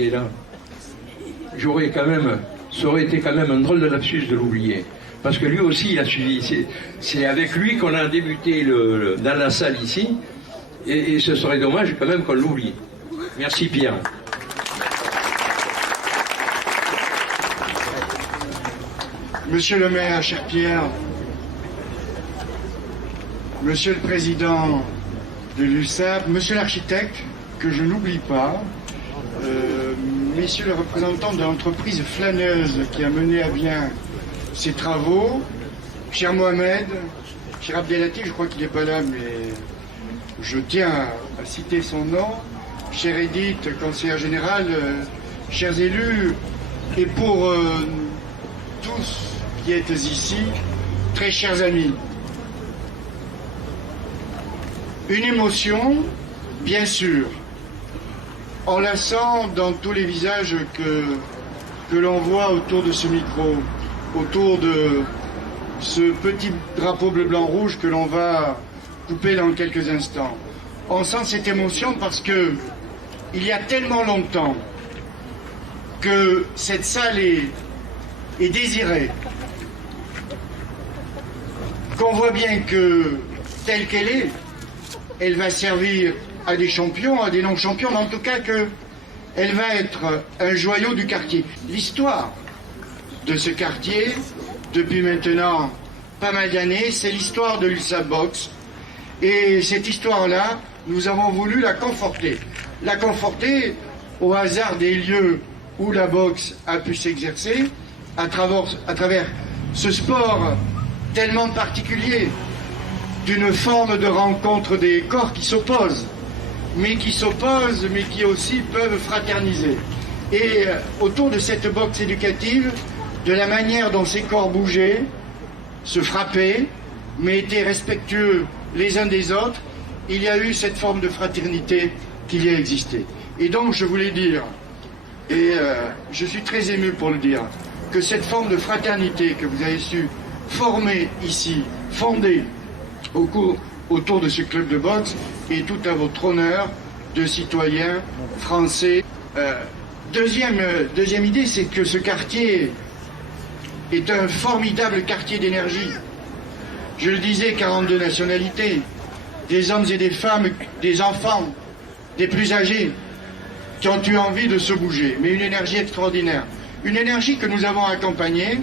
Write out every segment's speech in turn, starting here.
idée-là. Ça aurait été quand même un drôle de lapsus de l'oublier. Parce que lui aussi, il a suivi. C'est avec lui qu'on a débuté dans la salle ici. Et ce serait dommage quand même qu'on l'oublie. Merci Pierre. Monsieur le maire, cher Pierre, monsieur le président de l'USAP, monsieur l'architecte, que je n'oublie pas, messieurs les représentants de l'entreprise flâneuse qui a mené à bien ces travaux, cher Mohamed, cher Abdelatif, je crois qu'il n'est pas là, mais je tiens à citer son nom, chère Edith, conseillère générale, chers élus, et pour tous qui êtes ici, très chers amis. Une émotion, bien sûr. On la sent dans tous les visages que l'on voit autour de ce micro, autour de ce petit drapeau bleu-blanc-rouge que l'on va couper dans quelques instants. On sent cette émotion parce que il y a tellement longtemps que cette salle est désirée, qu'on voit bien que, telle qu'elle est, elle va servir à des champions, à des non-champions, mais en tout cas qu'elle va être un joyau du quartier. L'histoire de ce quartier, depuis maintenant pas mal d'années, c'est l'histoire de l'USAP Boxe. Et cette histoire-là, nous avons voulu la conforter. La conforter au hasard des lieux où la boxe a pu s'exercer, à travers ce sport tellement particulier, d'une forme de rencontre des corps qui s'opposent, mais qui aussi peuvent fraterniser. Et autour de cette boxe éducative, de la manière dont ces corps bougeaient, se frappaient, mais étaient respectueux les uns des autres, il y a eu cette forme de fraternité qui y a existé. Et donc je voulais dire, et je suis très ému pour le dire, que cette forme de fraternité que vous avez su former ici, fonder autour de ce club de boxe, est tout à votre honneur de citoyens français. Deuxième idée, c'est que ce quartier est un formidable quartier d'énergie. Je le disais, 42 nationalités, des hommes et des femmes, des enfants, des plus âgés, qui ont eu envie de se bouger, mais une énergie extraordinaire. Une énergie que nous avons accompagnée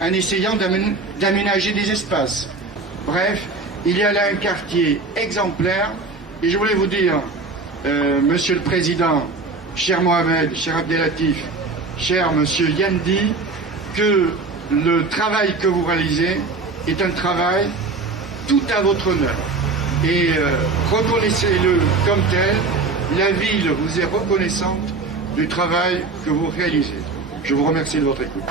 en essayant d'aménager des espaces. Bref, il y a là un quartier exemplaire, et je voulais vous dire, monsieur le président, cher Mohamed, cher Abdelatif, cher monsieur Yandi, que le travail que vous réalisez est un travail tout à votre honneur. Et reconnaissez-le comme tel, la ville vous est reconnaissante du travail que vous réalisez. Je vous remercie de votre écoute.